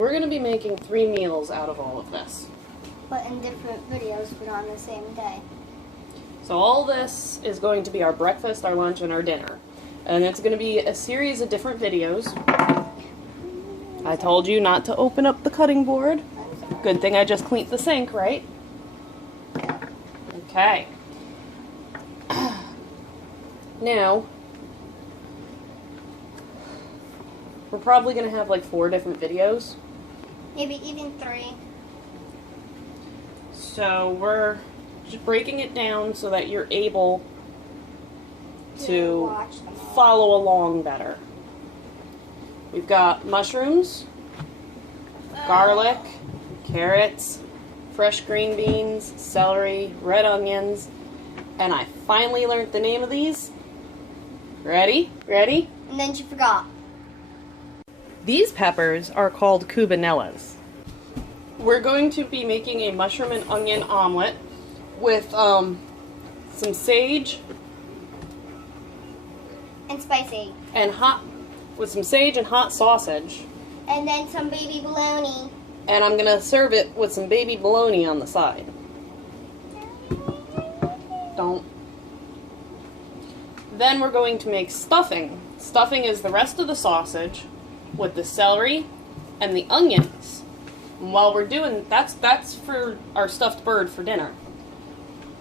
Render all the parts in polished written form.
We're going to be making 3 meals out of all of this. But in different videos, but on the same day. So all this is going to be our breakfast, our lunch, and our dinner. And it's going to be a series of different videos. I told you not to open up the cutting board. Good thing I just cleaned the sink, right? Okay. Now, we're probably going to have like 4 different videos. Maybe even 3. So we're just breaking it down so that you're able to watch them all. follow along better. We've got mushrooms, garlic, carrots, fresh green beans, celery, red onions, and I finally learned the name of these. Ready? Ready? And then you forgot. These peppers are called cubanellas. We're going to be making a mushroom and onion omelet with some sage And spicy. and hot sausage. And then some baby bologna. And I'm gonna serve it with some baby bologna on the side. Don't. Then we're going to make stuffing. Stuffing is the rest of the sausage with the celery and the onions. And while we're doing that's for our stuffed bird for dinner.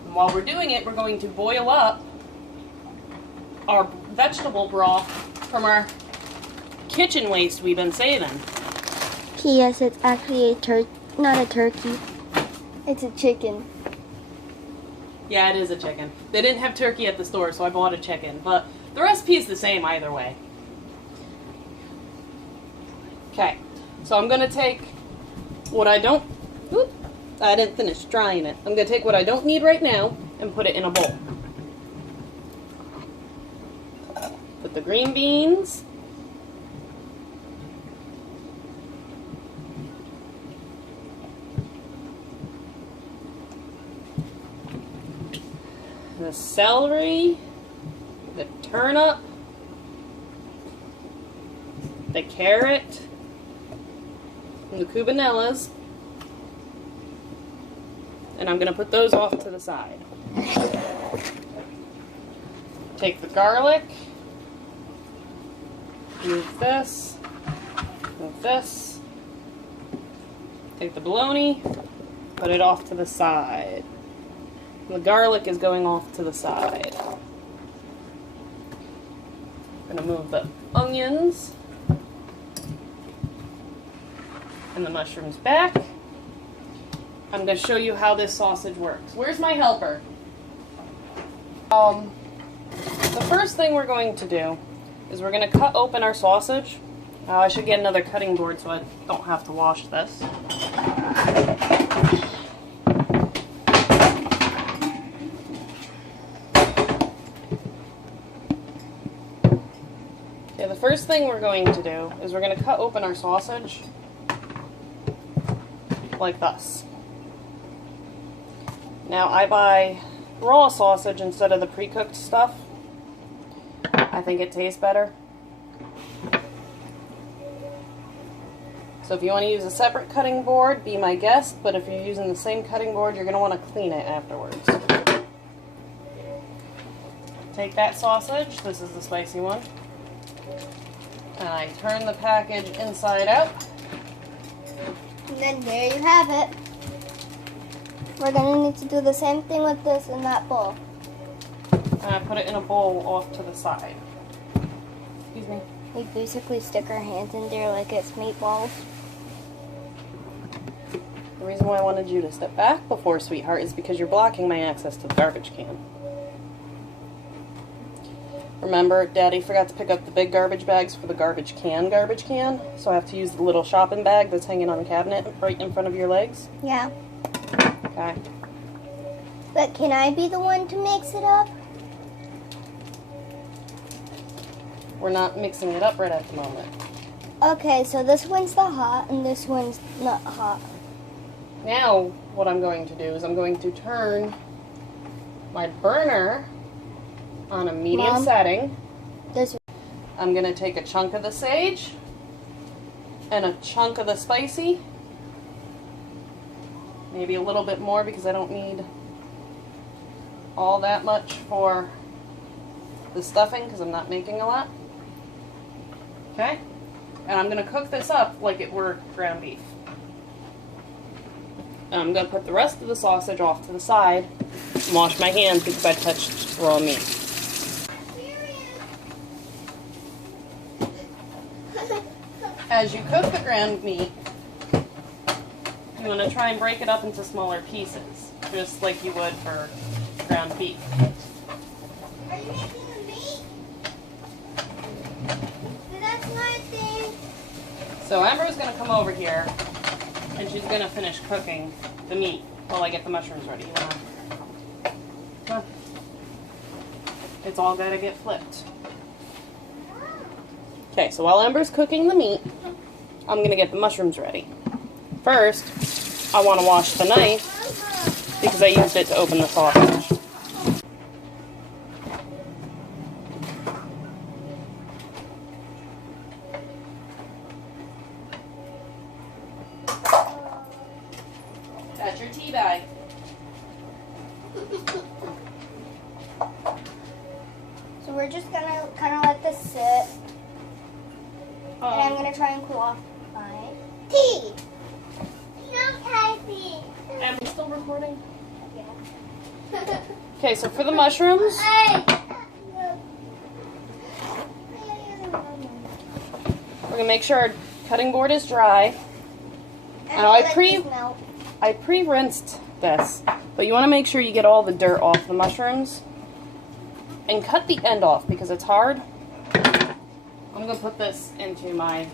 And while we're doing it, we're going to boil up our vegetable broth from our kitchen waste we've been saving. P.S. It's actually not a turkey. It's a chicken. Yeah, it is a chicken. They didn't have turkey at the store, so I bought a chicken. But the recipe is the same either way. Okay, so I'm going to take what I don't... Oop, I didn't finish drying it. I'm going to take what I don't need right now and put it in a bowl. Put the green beans. The celery, the turnip, the carrot, and the cubanellas, and I'm going to put those off to the side. Take the garlic, move this, take the bologna, put it off to the side. The garlic is going off to the side. I'm going to move the onions and the mushrooms back. I'm going to show you how this sausage works. Where's my helper? The first thing we're going to do is we're going to cut open our sausage. I should get another cutting board so I don't have to wash this. Okay, the first thing we're going to do is we're going to cut open our sausage like this. Now I buy raw sausage instead of the pre-cooked stuff. I think it tastes better. So if you want to use a separate cutting board, be my guest, but if you're using the same cutting board, you're going to want to clean it afterwards. Take that sausage, this is the spicy one, and I turn the package inside out. And then there you have it. We're going to need to do the same thing with this in that bowl. And I put it in a bowl off to the side. Excuse me. We basically stick our hands in there like it's meatballs. The reason why I wanted you to step back before, sweetheart, is because you're blocking my access to the garbage can. Remember, Daddy forgot to pick up the big garbage bags for the garbage can, so I have to use the little shopping bag that's hanging on the cabinet right in front of your legs? Yeah. Okay. But can I be the one to mix it up? We're not mixing it up right at the moment. Okay, so this one's the hot and this one's not hot. Now, what I'm going to do is I'm going to turn my burner on a medium Mom, setting. This I'm going to take a chunk of the sage and a chunk of the spicy. Maybe a little bit more because I don't need all that much for the stuffing because I'm not making a lot. Okay? And I'm going to cook this up like it were ground beef. And I'm going to put the rest of the sausage off to the side and wash my hands because I touched raw meat. As you cook the ground meat, you want to try and break it up into smaller pieces, just like you would for ground beef. Are you making the meat? That's my thing. So Amber's going to come over here, and she's going to finish cooking the meat while I get the mushrooms ready. Huh. It's all got to get flipped. Okay, so while Amber's cooking the meat, I'm going to get the mushrooms ready. First, I want to wash the knife because I used it to open the sausage. That's your tea bag. So we're just gonna kind of let this sit, and I'm gonna try and cool off my tea. Am I still recording? Yeah. Okay, so for the mushrooms, we're gonna make sure our cutting board is dry. And I pre-rinsed this, but you want to make sure you get all the dirt off the mushrooms and cut the end off because it's hard. I'm gonna put this into my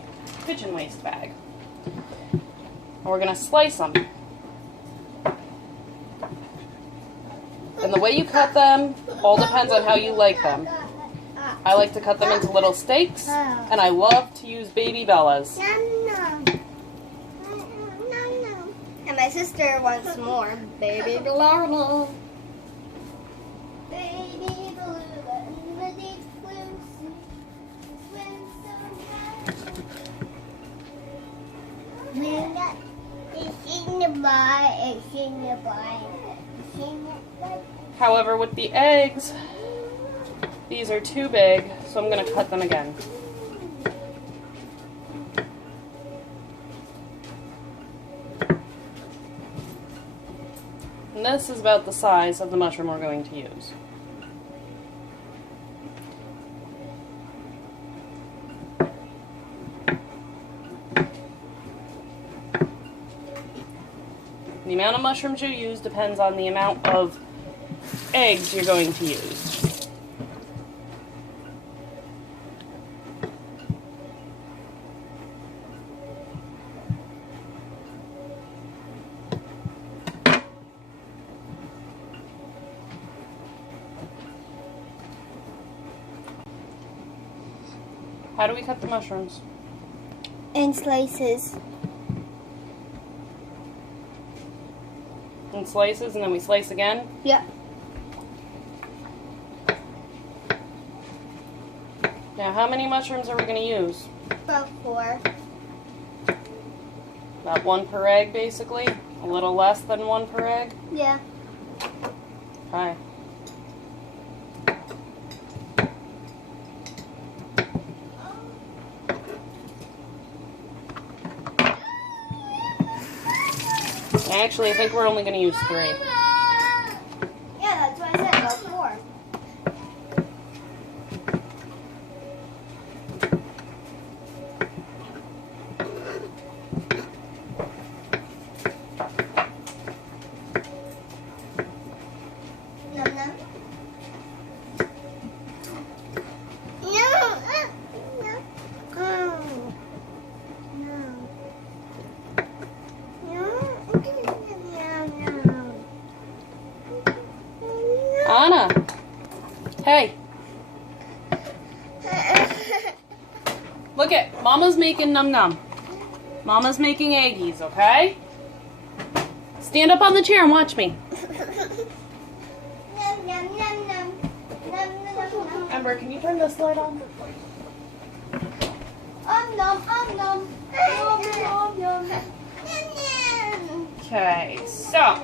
kitchen waste bag. And we're gonna slice them. And the way you cut them all depends on how you like them. I like to cut them into little steaks, and I love to use baby bellas. And my sister wants more. Baby blue. Baby blue, in the deep blue sea, swim so high. It's in the bar, it's in the bar, it's in the bar. However, with the eggs, these are too big, so I'm going to cut them again. And this is about the size of the mushroom we're going to use. The amount of mushrooms you use depends on the amount of eggs you're going to use. How do we cut the mushrooms? In slices. In slices, and then we slice again? Yeah. Now, how many mushrooms are we going to use? About 4. About 1 per egg, basically? A little less than 1 per egg? Yeah. Okay. Actually, I think we're only going to use 3. Yeah, that's what I said, about 4. Nom nom. Anna! Hey! Look it, Mama's making num num. Mama's making eggies, okay? Stand up on the chair and watch me. Ember, can you turn this light on? nom, nom. Nom, nom, nom. Okay, so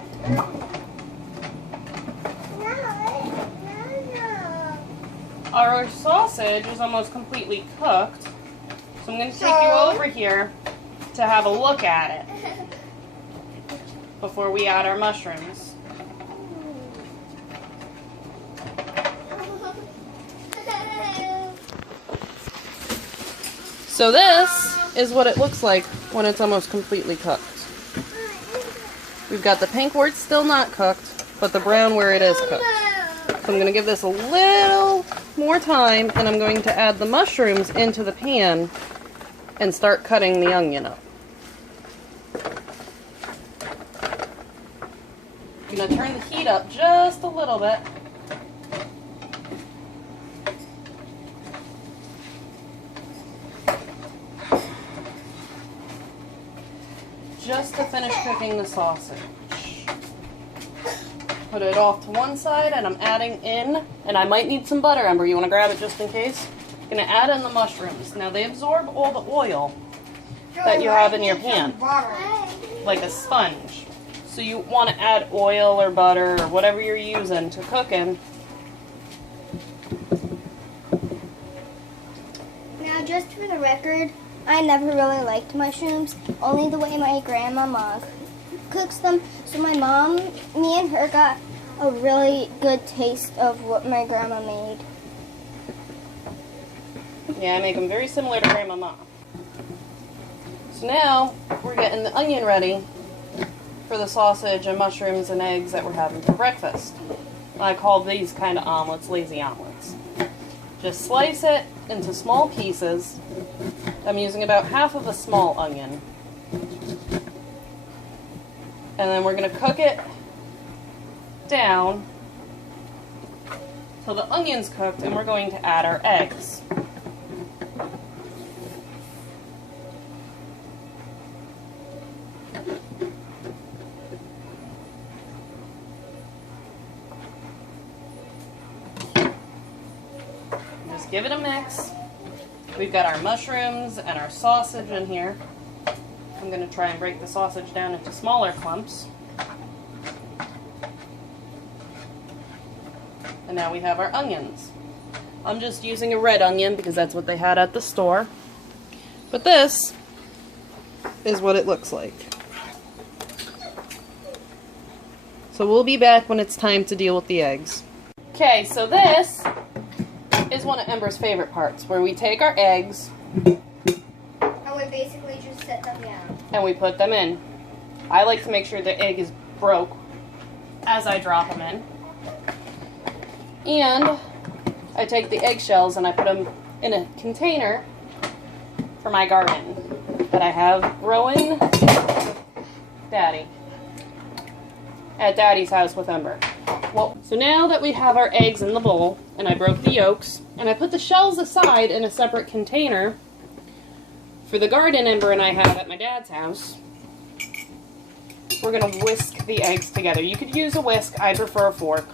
our sausage is almost completely cooked. So I'm going to take you over here to have a look at it before we add our mushrooms. So this is what it looks like when it's almost completely cooked. We've got the pink where it's still not cooked, but the brown where it is cooked. So I'm going to give this a little more time, and I'm going to add the mushrooms into the pan and start cutting the onion up. I'm going to turn the heat up just a little bit. Just to finish cooking the sausage. Put it off to one side, and I'm adding in, and I might need some butter, Ember. You want to grab it just in case? I'm going to add in the mushrooms. Now they absorb all the oil that you have in your pan, like a sponge. So you want to add oil or butter or whatever you're using to cooking. Now, just for the record, I never really liked mushrooms, only the way my grandmama cooks them. So my mom, me and her got a really good taste of what my grandma made. Yeah, I make them very similar to Grandmama. So now we're getting the onion ready for the sausage and mushrooms and eggs that we're having for breakfast. I call these kind of omelets lazy omelets. Just slice it into small pieces. I'm using about half of a small onion. And then we're going to cook it down till the onion's cooked, and we're going to add our eggs. Just give it a mix. We've got our mushrooms and our sausage in here. I'm going to try and break the sausage down into smaller clumps. And now we have our onions. I'm just using a red onion because that's what they had at the store. But this is what it looks like. So we'll be back when it's time to deal with the eggs. Okay, so this is one of Ember's favorite parts, where we take our eggs And we basically just set them down. and we put them in. I like to make sure the egg is broke as I drop them in. And I take the eggshells and I put them in a container for my garden that I have growing Daddy at Daddy's house with Ember. Well, so now that we have our eggs in the bowl, and I broke the yolks, and I put the shells aside in a separate container for the garden Ember and I have at my dad's house, we're going to whisk the eggs together. You could use a whisk, I prefer a fork.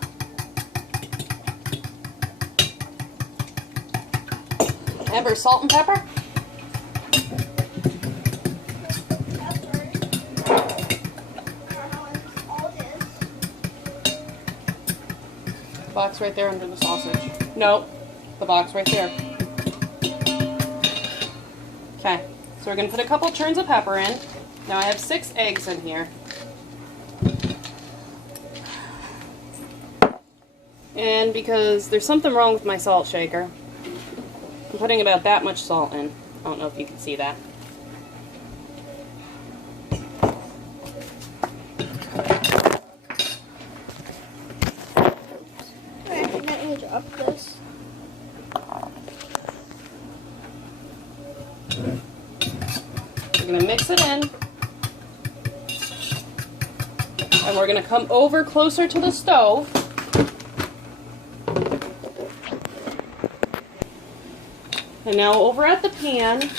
Ember, salt and pepper? Box right there under the sausage. No, the box right there. Okay, so we're going to put a couple churns of pepper in. Now I have 6 eggs in here. And because there's something wrong with my salt shaker, I'm putting about that much salt in. I don't know if you can see that. I accidentally dropped this. We're going to mix it in. And we're going to come over closer to the stove. And now over at the pan,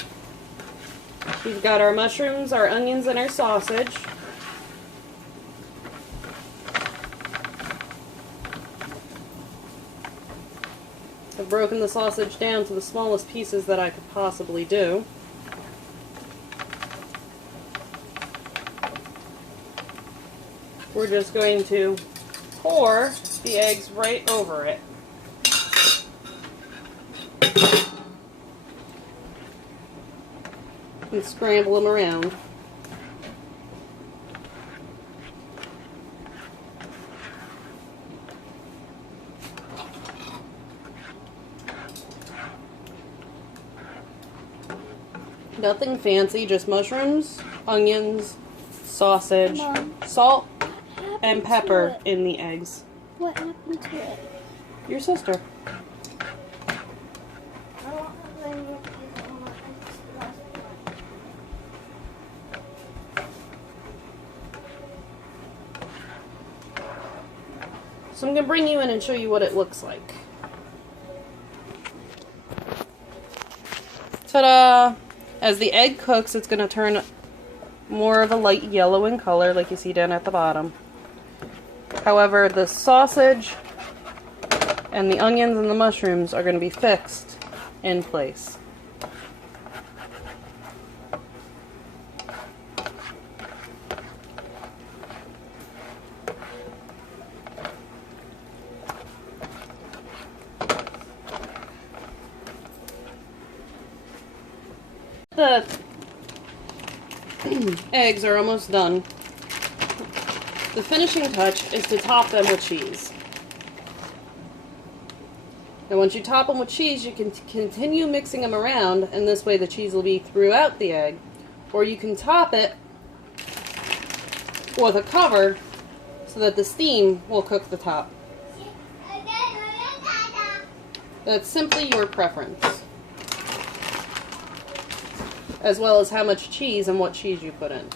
we've got our mushrooms, our onions, and our sausage. I've broken the sausage down to the smallest pieces that I could possibly do. we're just going to pour the eggs right over it. And scramble them around. Nothing fancy, just mushrooms, onions, sausage, salt, and pepper in the eggs. What happened to it? Your sister. So I'm going to bring you in and show you what it looks like. Ta-da! As the egg cooks, it's going to turn more of a light yellow in color, like you see down at the bottom. However, the sausage and the onions and the mushrooms are going to be fixed in place. The eggs are almost done. The finishing touch is to top them with cheese. And once you top them with cheese, you can continue mixing them around, and this way the cheese will be throughout the egg. Or you can top it with a cover so that the steam will cook the top. That's simply your preference, as well as how much cheese and what cheese you put in.